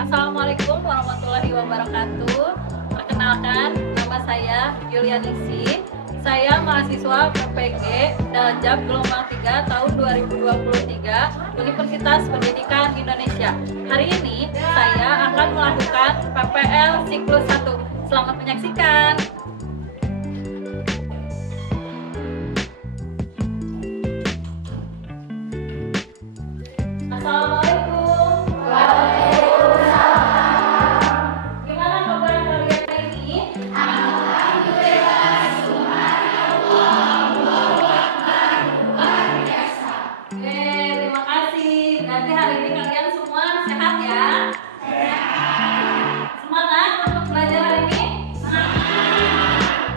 Assalamualaikum warahmatullahi wabarakatuh. Perkenalkan, nama saya Yulianisi. Saya mahasiswa PPG Daljab gelombang 3 tahun 2023 Universitas Pendidikan Indonesia. Hari ini saya akan melakukan PPL siklus 1. Selamat menyaksikan. Assalamualaikum. Gimana kabar kalian hari ini? Terima kasih. Berarti hari ini kalian semua sehat ya? Semangat untuk belajar hari ini?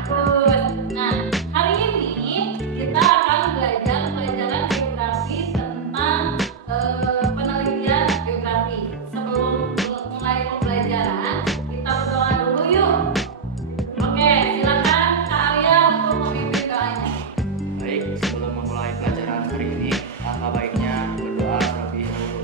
Bagus. Nah, hari ini kita akan belajar pelajaran geografi tentang penelitian geografi. Sebelum mulai pembelajaran, kita berdoa dulu yuk. Oke, silakan Kak Arya untuk memimpin doanya. Baik, sebelum memulai pelajaran hari ini, alangkah baiknya berdoa terlebih dahulu.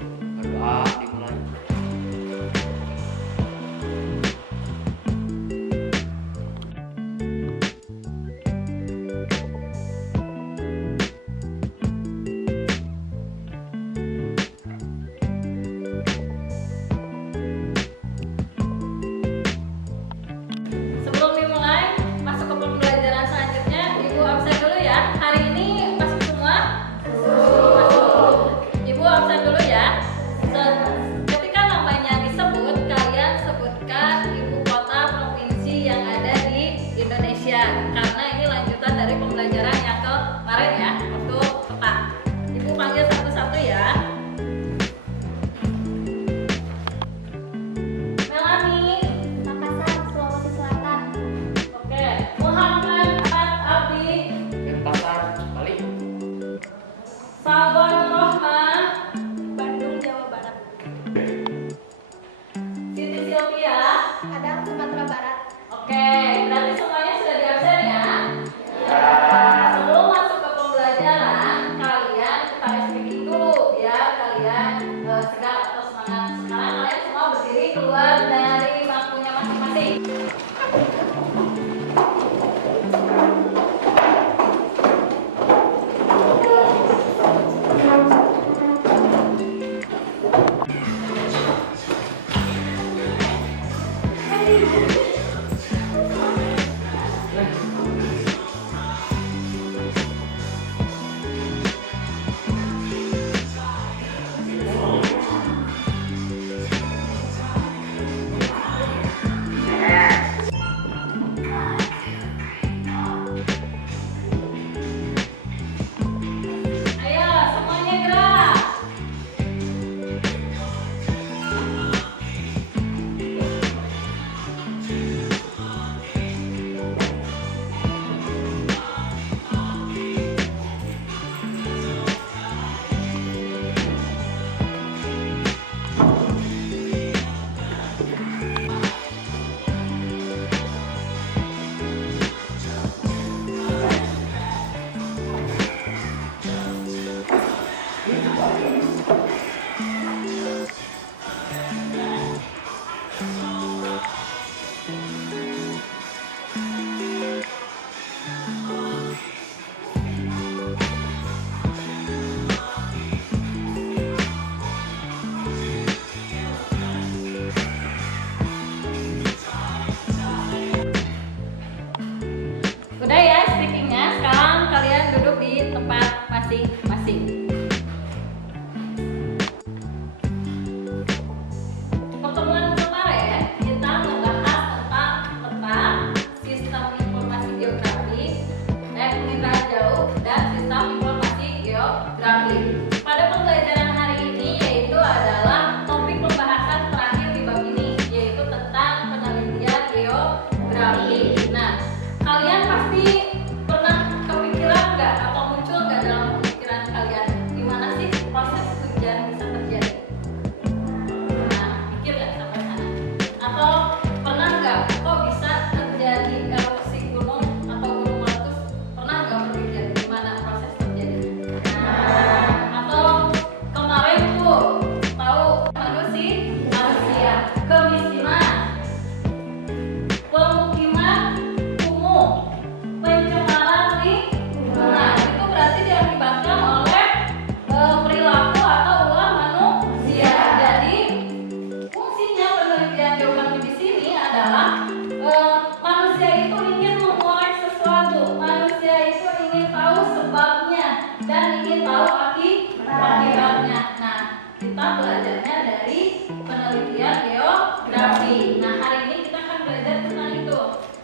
belajarnya dari penelitian geografi. Nah, hari ini kita akan belajar tentang itu.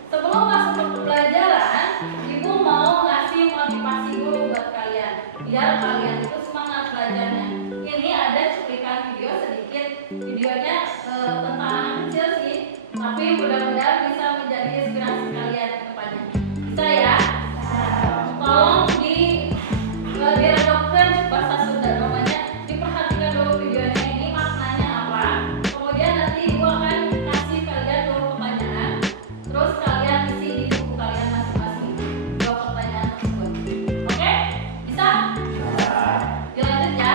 Sebelum masuk ke pembelajaran, Ibu mau ngasih motivasi dulu buat kalian, biar kalian itu semangat belajarnya. Ini ada cuplikan video sedikit, videonya tentang anak kecil sih, tapi mudah-mudahan bisa menjadi inspirasi kalian ke depannya. Bisa ya? Tolong diredogkan bahasa Sunda, namanya diperhatikan dulu videonya ini maknanya apa. Kemudian nanti Ibu akan kasih kalian 2 pertanyaan, terus kalian isi di buku kalian masing-masing 2 pertanyaan tersebut. Oke? Bisa? Dilanjut ya.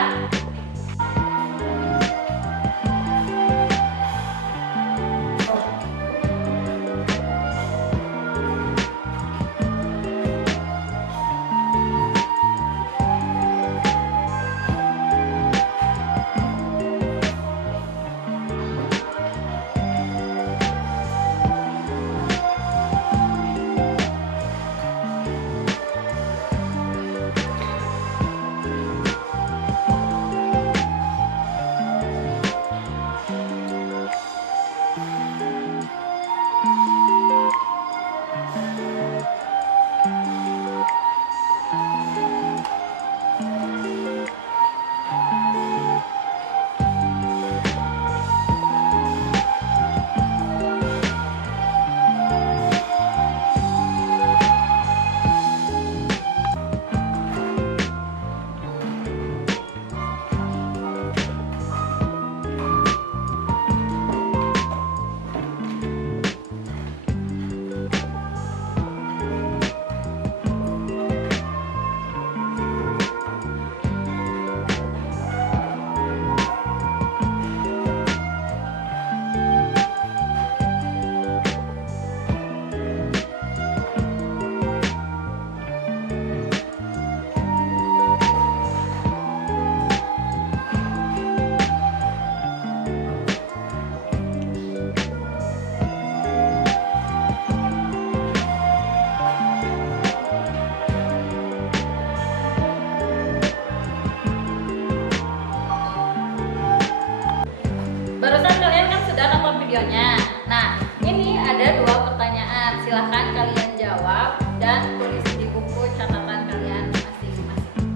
Barusan kalian kan sudah nonton videonya. Nah, ini ada 2 pertanyaan. Silahkan kalian jawab dan tulis di buku catatan kalian masing-masing.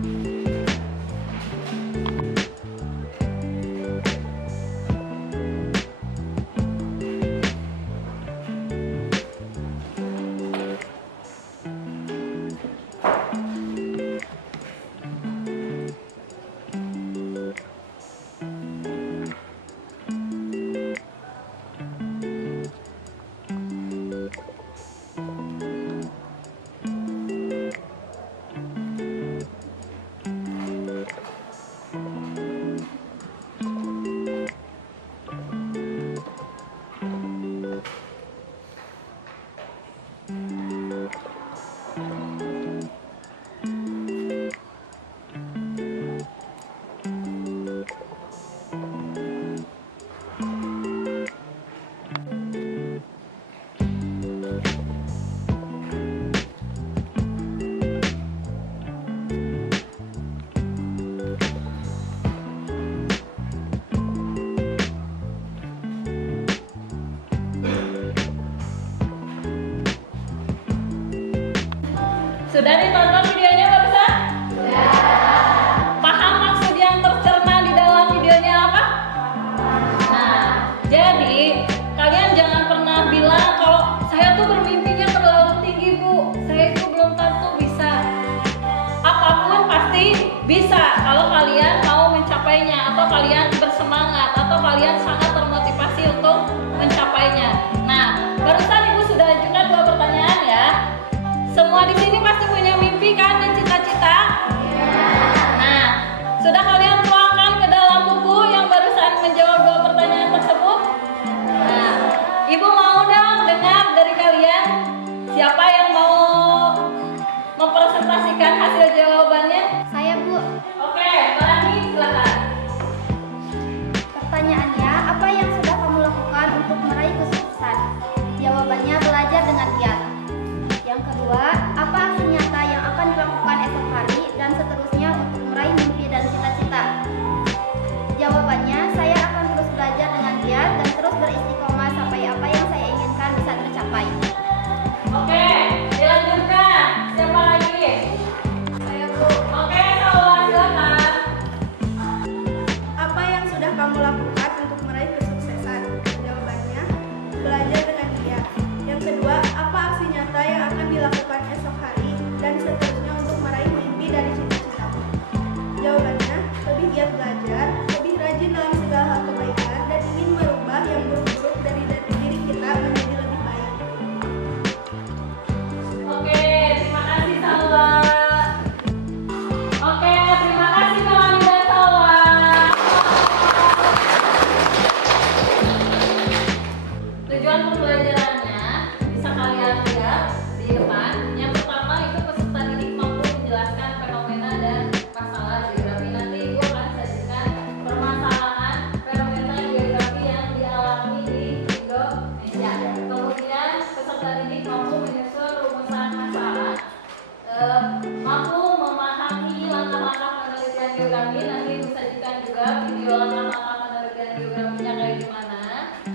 Sudah ditonton videonya barusan? Ya. Paham maksud yang tercerna di dalam videonya apa? Nah, jadi kalian jangan pernah bilang kalau saya tuh bermimpinya terlalu tinggi, Bu. Saya itu belum tentu bisa. Apapun pasti bisa kalau kalian mau mencapainya, atau kalian bersemangat, atau kalian sangat termotivasi untuk mencapainya. Nah, barusan Ibu sudah ajukan 2 pertanyaan ya. Semua di sini pasti punya mimpi kan dan cita-cita? Ya. Nah, sudah kalian tuangkan ke dalam buku yang barusan menjawab 2 pertanyaan tersebut? Nah, Ibu mau dong dengar dari kalian siapa yang mau mempresentasikan hasil jawabannya? Saya, Bu. Oke, Barani silakan. Pertanyaannya, apa giat belajar, lebih rajin dalam segala hal kebaikan, dan ingin merubah yang buruk-buruk dari diri kita menjadi lebih baik. Oke, terima kasih Salwa. Oke, terima kasih Melani dan Salwa. Tujuan pembelajarannya bisa kalian lihat di depan. Yang pertama itu peserta didik mampu menjelaskan fenomena dan masalah geografi. Nanti Ibu akan sajikan permasalahan fenomena geografi yang dialami di Indonesia. Kemudian peserta didik mampu menyusun rumusan masalah, mampu memahami langkah-langkah penelitian geografi. Nanti disajikan juga video langkah-langkah penelitian geografinya kayak gimana.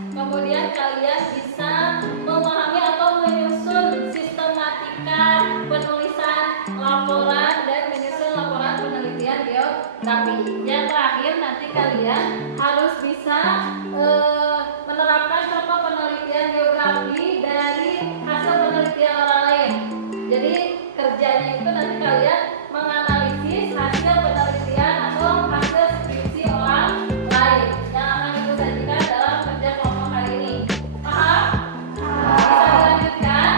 Kemudian kalian bisa memahami atau menyusun sistematika penulisan laporan dan menyusun laporan penelitian geografi. Yang terakhir nanti kalian harus bisa menerapkan contoh penelitian geografi dari hasil penelitian orang lain. Jadi kerjanya itu nanti kalian menganalisis hasil penelitian atau hasil skripsi orang lain yang akan Ibu sajikan dalam kerja kelompok hari ini. Paham? Bisa dilanjutkan?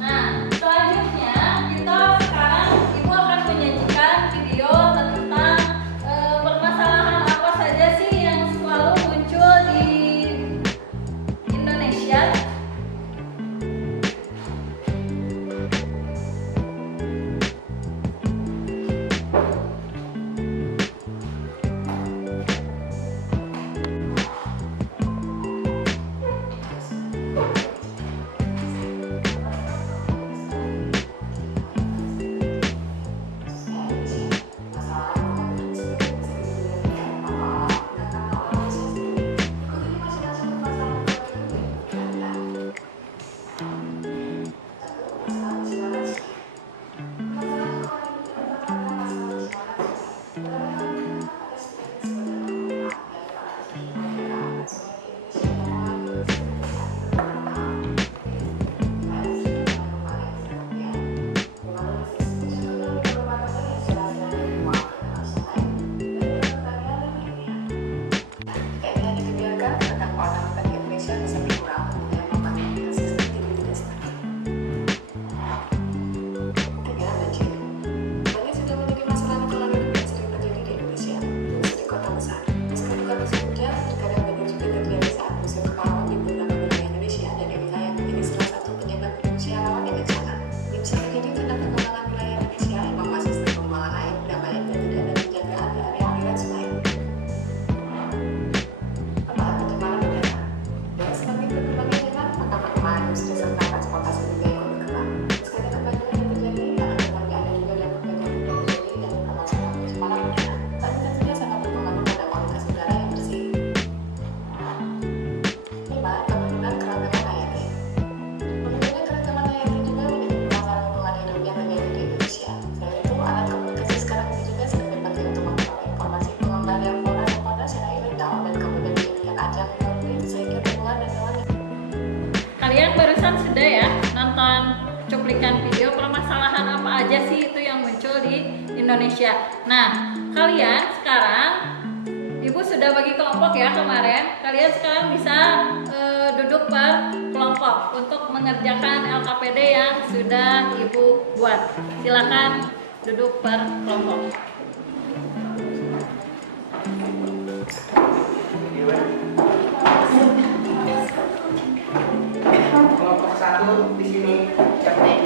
Nah, selanjutnya kita sekarang Ibu akan menyajikan video tentang permasalahan apa saja sih yang selalu muncul di Indonesia. Kalian barusan sudah ya nonton cuplikan video permasalahan apa aja sih itu yang muncul di Indonesia. Nah, kalian sekarang Ibu sudah bagi kelompok ya kemarin. Kalian sekarang bisa duduk per kelompok untuk mengerjakan LKPD yang sudah Ibu buat. Silakan duduk per kelompok. Kelompok 1 di sini Captain.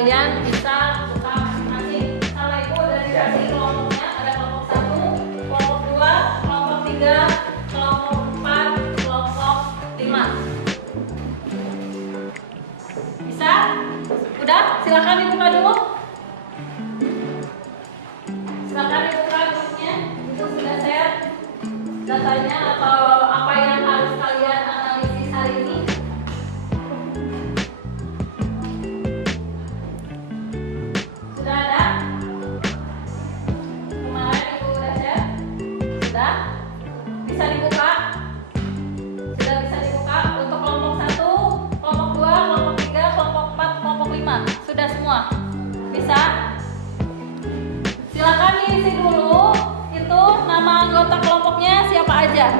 kalian bisa buka masing-masing. Sama itu udah dikasih kelompoknya, ada kelompok 1, kelompok 2, kelompok 3, kelompok 4, kelompok 5. Bisa? Udah? Silakan dibuka dulu. Silakan dibuka grupnya. Itu sudah share datanya atau apa yang harus kalian analisis hari ini. Sudah ada? Kemarin ibu udah share? Sudah? Bisa dibuka? Sudah bisa dibuka untuk kelompok 1, kelompok 2, kelompok 3, kelompok 4, kelompok 5. Sudah semua? Bisa? Silakan diisi dulu itu nama anggota kelompoknya siapa aja.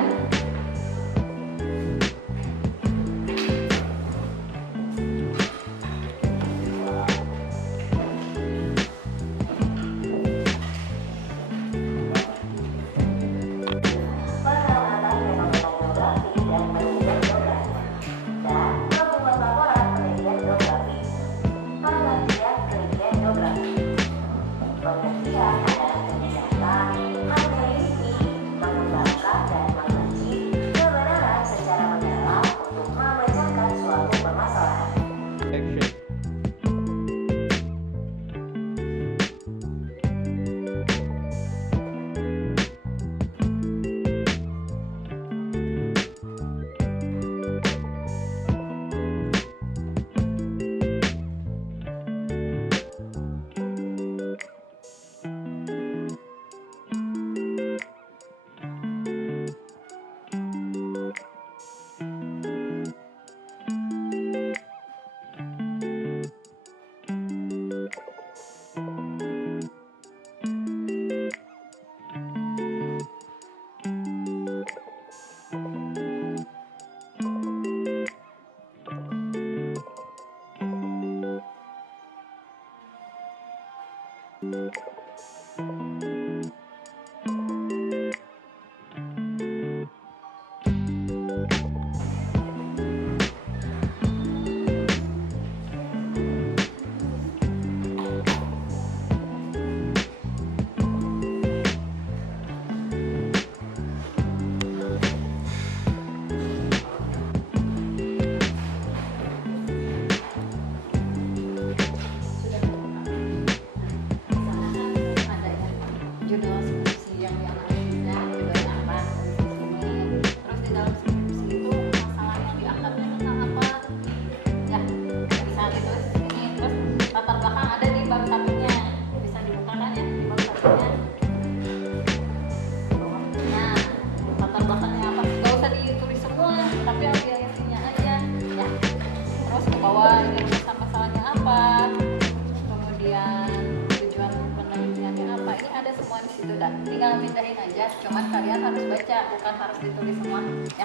Tinggal mindahin aja, cuman kalian harus baca, bukan harus ditulis semua ya.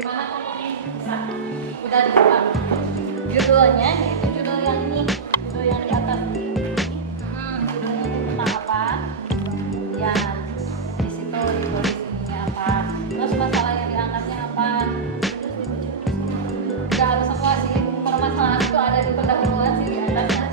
Gimana ngomongin? Bisa? Udah dibuka judulnya, itu judul yang ini, judul yang di atas. Judulnya ini tentang apa ya, di situ ditulis ininya apa, terus masalah yang diangkatnya apa. Gak harus semua sih, permasalahan itu ada di pendahuluan sih di atasnya.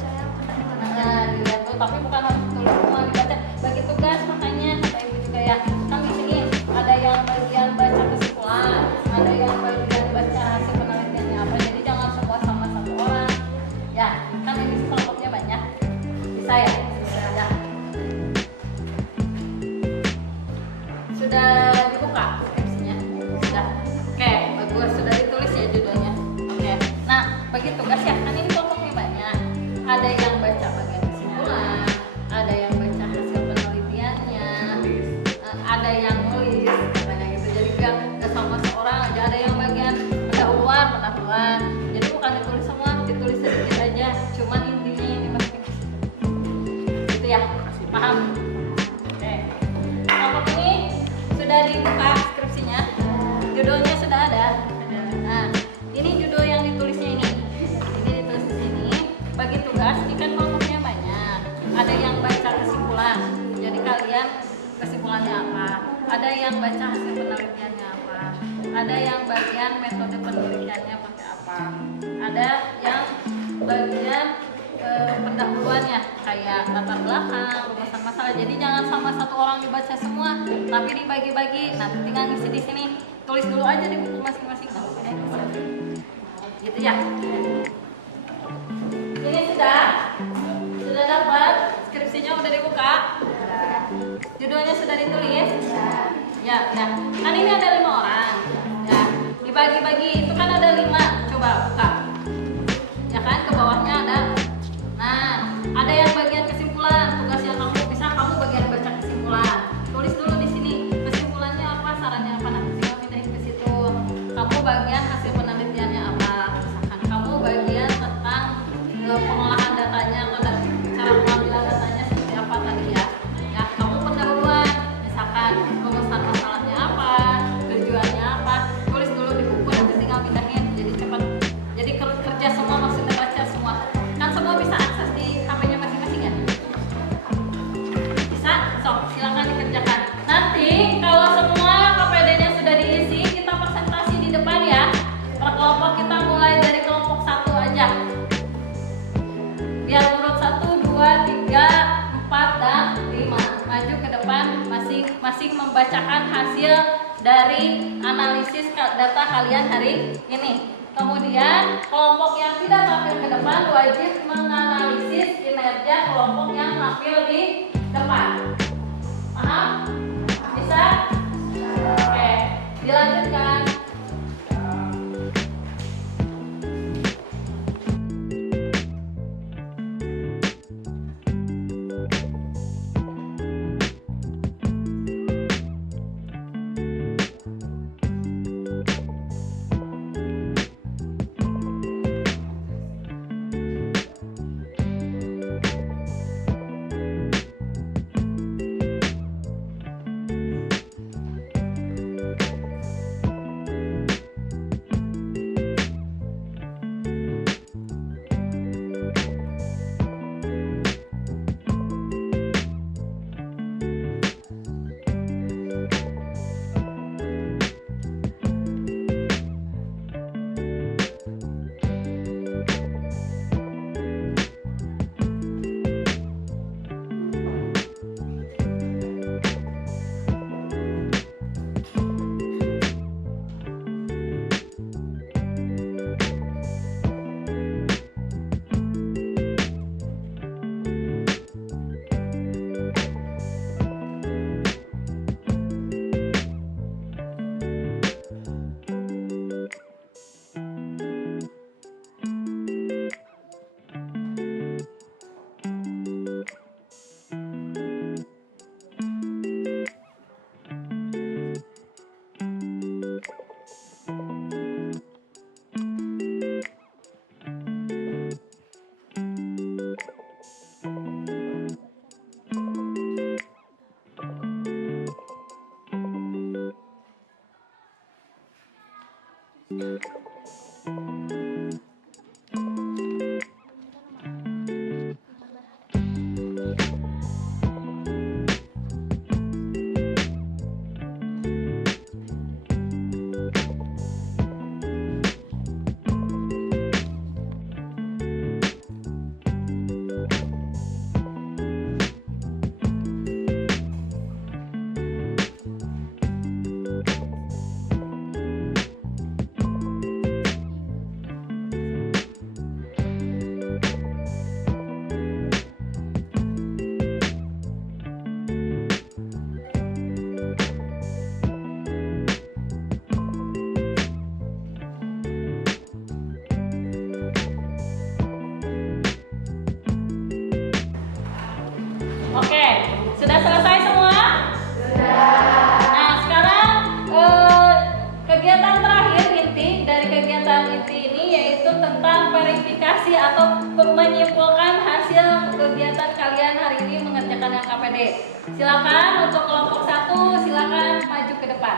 Dilihat tuh, tapi bukan harus tulis semua, dibaca bagi tugas. Makanya kata ibu juga ya, kan di sini ada yang bagian baca kesimpulan, ada yang bagian baca hasil penelitiannya apa, jadi jangan semua sama satu orang ya, kan ini kelompoknya banyak. Bisa ya? Bisa ya. Sudah dibuka skripsinya? Sudah? Oke, bagus, sudah ditulis ya judulnya. Oke, nah bagi tugas ya, kan ini kelompoknya banyak, ada yang baca bagian kesimpulan, ada yang baca hasil penelitiannya, ada yang nulis, katanya gitu. Jadi gak sama seorang aja, ada yang bagian pendahuluan, jadi bukan ditulis semua, ditulis sedikit aja, cuman intinya ini penting gitu ya, paham? Oke, kelompok ini sudah dibuka skripsinya, judulnya sudah ada. Nah, ini judul yang ditulisnya ini ditulis di sini. Bagi tugas, ini kan kelompoknya banyak. Ada yang baca kesimpulan, jadi kalian kesimpulannya apa? Ada yang baca hasil penelitiannya apa? ada yang bagian metode penelitiannya pakai apa, ada yang bagian pendahuluannya kayak latar belakang, rumusan masalah. Jadi jangan sama satu orang dibaca semua, tapi dibagi-bagi. Nanti tinggal ngisi di sini, tulis dulu aja di buku masing-masing. Gitu ya. Ini sudah dapat skripsinya, udah dibuka. Judulnya sudah ditulis. Ya. Kan ini ada 5 orang. Ya, dibagi-bagi. Itu kan ada 5. Coba buka. Ya kan, ke bawahnya ada. Nah, ada yang bagian kesimpulan. Tugas yang kamu bagian baca kesimpulan. Tulis dulu di sini kesimpulannya apa, sarannya apa, nanti tinggal pindahin ke situ. Kamu bagian hasil penelitiannya apa. Misalkan kamu bagian tentang pengolahan datanya atau cara pengambilan datanya seperti apa tadi ya. Ya, kamu pendahuluan. Misalkan rumusan masalahnya apa, tujuannya apa. Tulis dulu di buku, nanti tinggal pindahin. Jadi cepat. Jadi kerja semua, maksudnya baca semua. Kan semua bisa akses di HP-nya masing-masing ya? Bisa? Sok, silakan dikerjakan. Nanti kalau semua KPD-nya sudah diisi, kita presentasi di depan ya. Per kelompok kita mulai dari kelompok 1 aja. Biar urut 1, 2, 3, 4, dan 5. Maju ke depan, masing-masing membacakan hasil dari analisis data kalian hari ini. Kemudian kelompok yang tidak tampil ke depan wajib menganalisis kinerja kelompok yang tampil di depan. Paham? Bisa? Oke, dilanjutkan. Oke, sudah selesai semua? Sudah. Nah, sekarang kegiatan terakhir inti dari kegiatan inti ini yaitu tentang verifikasi atau menyimpulkan hasil kegiatan kalian hari ini mengerjakan yang KPD. Silakan untuk kelompok 1, silakan maju ke depan.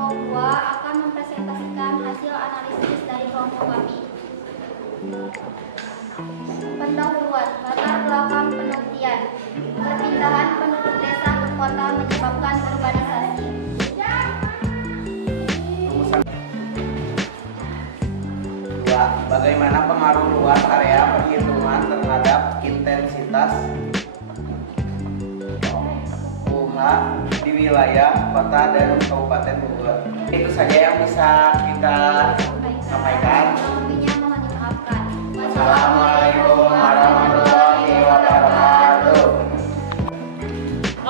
kelompok 2 akan mempresentasikan hasil analisis dari kelompok kami. Pendahuluan, latar belakang penelitian. Perpindahan penduduk desa ke kota menyebabkan urbanisasi. Dua, bagaimana pengaruh luas area perhitungan terhadap intensitas UH di wilayah kota dan kabupaten Bogor? Itu saja yang bisa kita sampaikan. Lebihnya mohon dimaafkan. Assalamualaikum warahmatullahi wabarakatuh.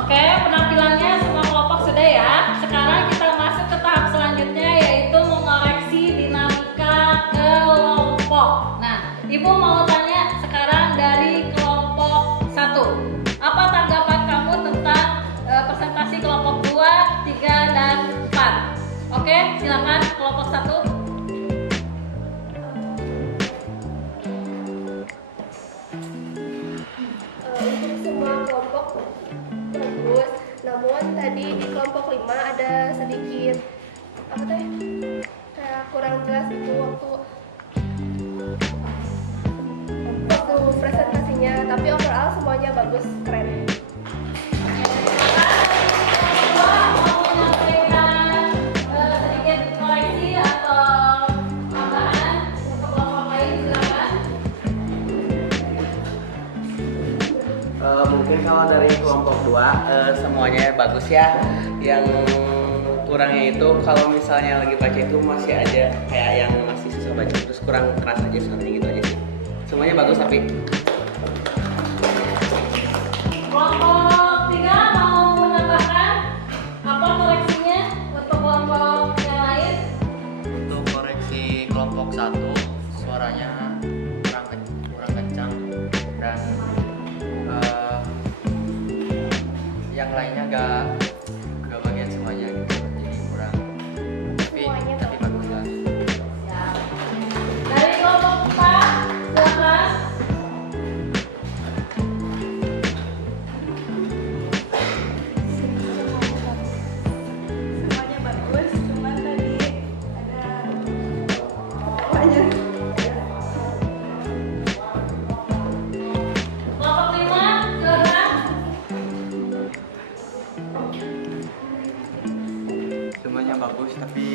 Oke, penampilannya semua kelompok sudah ya. Sekarang kita masuk ke tahap selanjutnya, yaitu mengoreksi dinamika kelompok. Nah, Ibu mau tanya sekarang dari kelompok 1. Apa tanggapan kamu tentang presentasi kelompok 2, 3, dan 4? Oke, silakan kelompok 1. Untuk semua kelompok bagus, namun tadi di kelompok 5 ada sedikit apa teh kayak kurang jelas itu waktu presentasinya, tapi overall semuanya bagus, keren. Mungkin kalau dari kelompok 2 semuanya bagus ya. Yang kurangnya itu kalau misalnya lagi baca itu masih ada kayak yang masih susah baca, terus kurang keras aja suaranya, gitu aja sih. Semuanya bagus tapi Kelompok 3 mau menambahkan apa koreksinya untuk kelompok yang lain? Untuk koreksi kelompok 1, suaranya kurang kencang dan yang lainnya gak bagian semuanya gitu, jadi kurang, tapi bagus lah. Dari kelompok 4, silakan. Semuanya bagus, cuma tadi ada banyak. Kelompok 5, silakan. Semuanya bagus tapi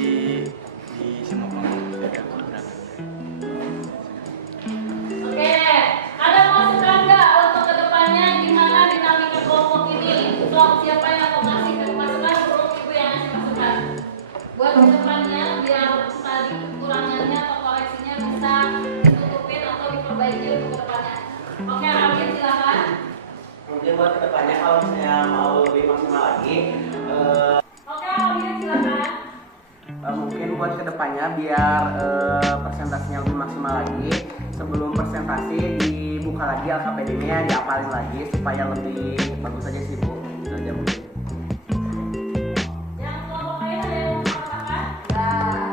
di semua kelompok ada kekurangan. Oke, ada masukan nggak untuk kedepannya gimana dinamika kelompok ini? Siapa yang mau ngasih masukan sebelum Ibu yang ngasih masukan? Buat kedepannya biar tadi kekurangannya atau koreksinya bisa ditutupin atau diperbaiki untuk kedepannya. Oke, Alvin silakan. mungkin buat kedepannya kalau misalnya mau lebih maksimal lagi, Oke, Alvin silakan. mungkin buat kedepannya biar presentasinya lebih maksimal lagi, sebelum presentasi dibuka lagi LKPD-nya, diapalin lagi supaya lebih bagus aja sih Bu. Itu aja mungkin. Yang kelompok lain ada yang mau mengatakan?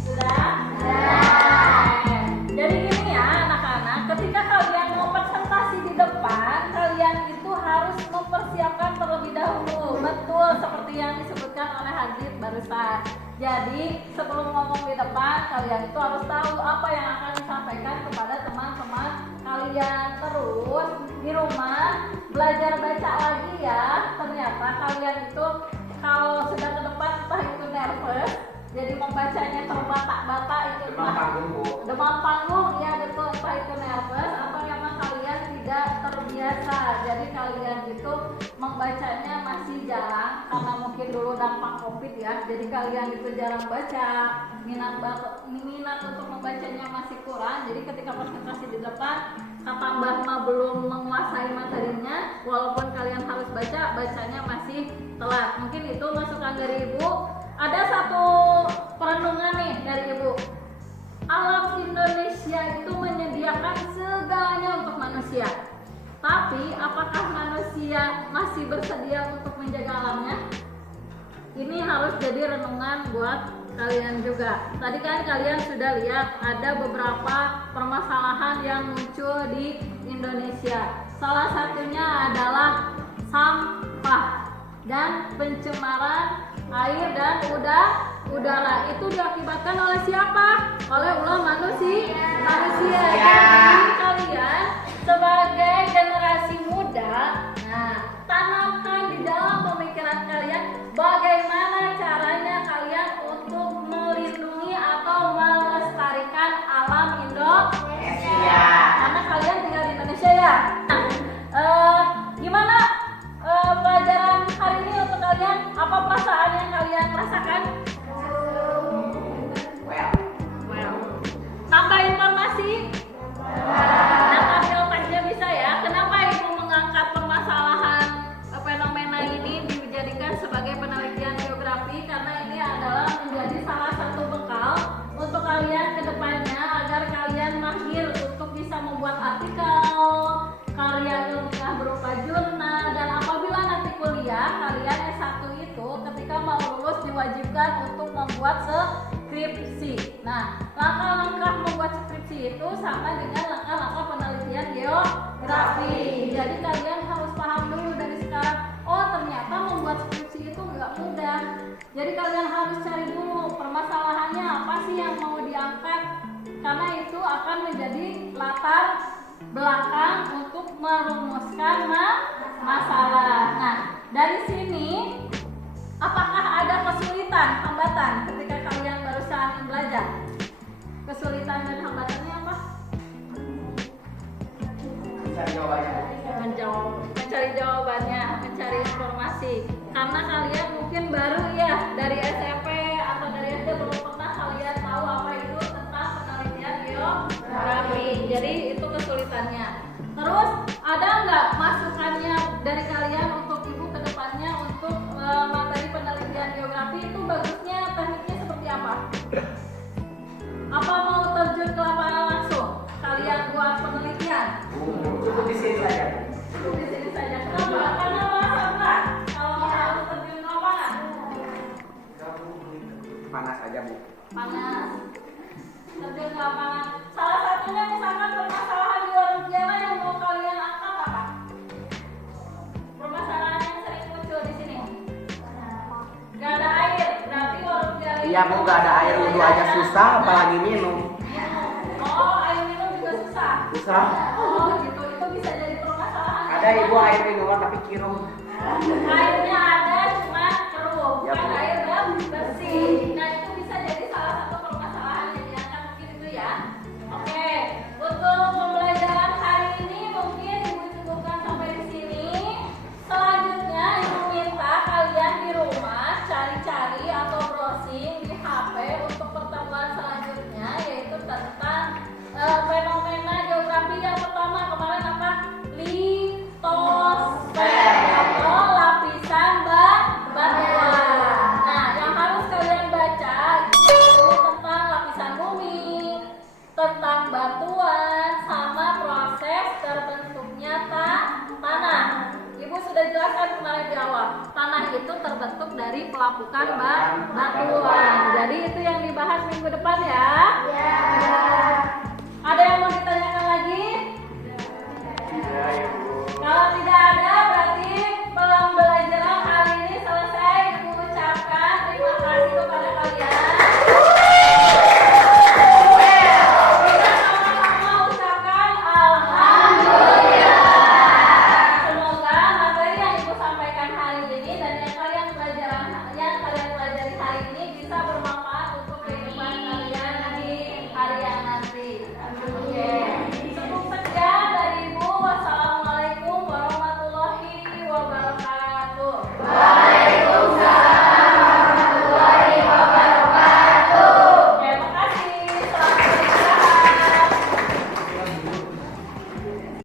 Sudah? Oke. Jadi gini ya anak-anak, ketika kalian mau presentasi di depan, kalian itu harus mempersiapkan terlebih dahulu. Betul seperti yang disebutkan oleh Hajid barusan. Jadi sebelum ngomong di depan, kalian itu harus tahu apa yang akan disampaikan kepada teman-teman kalian. Terus di rumah belajar baca lagi ya. Ternyata kalian itu kalau sudah ke depan entah itu nervous, jadi membacanya terbata-bata itu Demam panggung Bu. demam panggung, ya betul, entah itu nervous atau memang kalian tidak terbiasa, jadi kalian itu membacanya masih jarang karena mungkin dulu dampak covid ya, jadi kalian itu jarang baca, minat untuk membacanya masih kurang, jadi ketika presentasi di depan tambah belum menguasai materinya, walaupun kalian harus baca, bacanya masih telat. Mungkin itu masukan dari Ibu. Ada satu perenungan nih dari Ibu. Alam Indonesia itu menyediakan segalanya untuk manusia. Tapi apakah manusia masih bersedia untuk menjaga alamnya? Ini harus jadi renungan buat kalian juga. Tadi kan kalian sudah lihat ada beberapa permasalahan yang muncul di Indonesia. Salah satunya adalah sampah dan pencemaran air dan udara. Itu diakibatkan oleh siapa? Oleh ulah manusia. Jadi kalian sebagai generasi muda, nah, tanamkan di dalam pemikiran kalian bagaimana caranya kalian untuk melindungi atau melestarikan alam Indonesia. Karena kalian tinggal di Indonesia ya. Gimana pelajaran hari ini untuk kalian? Apa perasaan yang kalian rasakan? Tambah informasi? Nangkap otaknya bisa ya. Kenapa Ibu mengangkat permasalahan fenomena ini dijadikan sebagai penelitian geografi? Karena ini adalah menjadi salah satu bekal untuk kalian ke depannya agar kalian mahir untuk bisa membuat artikel, karya ilmiah berupa jurnal, dan apabila nanti kuliah kalian S1 itu ketika mau lulus diwajibkan untuk membuat skripsi. Nah, langkah-langkah membuat skripsi itu sama dengan langkah-langkah penelitian geografi. Jadi kalian harus paham dulu dari sekarang, oh ternyata membuat skripsi itu nggak mudah. Jadi kalian harus cari dulu permasalahannya apa sih yang mau diangkat, karena itu akan menjadi latar belakang untuk merumuskan masalah. Nah, dari sini apakah ada kesulitan, hambatan ketika kalian barusan belajar? Kesulitan dan hambatannya apa? Mencari jawabannya, mencari informasi. Karena kalian mungkin baru ya dari SMP atau dari SD belum pernah kalian tahu apa itu tentang penelitian geografi. Jadi itu kesulitannya. Terus ada nggak masukannya dari kalian untuk Ibu ke depannya untuk materi penelitian geografi itu bagusnya tekniknya seperti apa? Apa mau terjun ke lapangan langsung? Kalian buat penelitian? Cukup di sini saja. Cukup di sini saja. Kenapa? Karena merasa berat kalau harus terjun ke lapangan. Panas aja, Bu. Panas. Terjun ke lapangan. Salah satunya misalkan permasalahan di warung Kiara yang mau kalian angkat apa? Permasalahan yang sering muncul di sini. Gak ada air, berarti warung Kiara. Iya, Bu, gak ada air wudhu aja susah, apalagi minum. Oh, air minum juga susah. Susah. Oh, gitu. Itu bisa jadi permasalahan. Ada Ibu air minuman tapi kirum. Airnya ada, cuma keruh, Ya, bukan Bu. air yang bersih. Nah, itu bisa jadi salah satu permasalahan yang diangkat mungkin itu ya. Oke, untuk pembelajaran hari ini mungkin Ibu cukupkan sampai di sini. Selanjutnya Ibu minta kalian di rumah cari-cari atau browsing di HP untuk pertemuan selanjutnya, yaitu tentang fenomena geografi yang pertama kemarin apa? Litosfer atau lapisan batuan. Nah, yang harus kalian baca itu tentang lapisan bumi, tentang batuan, sama proses terbentuknya tanah. Ibu sudah jelaskan kemarin di awal, tanah itu terbentuk dari pelapukan batu.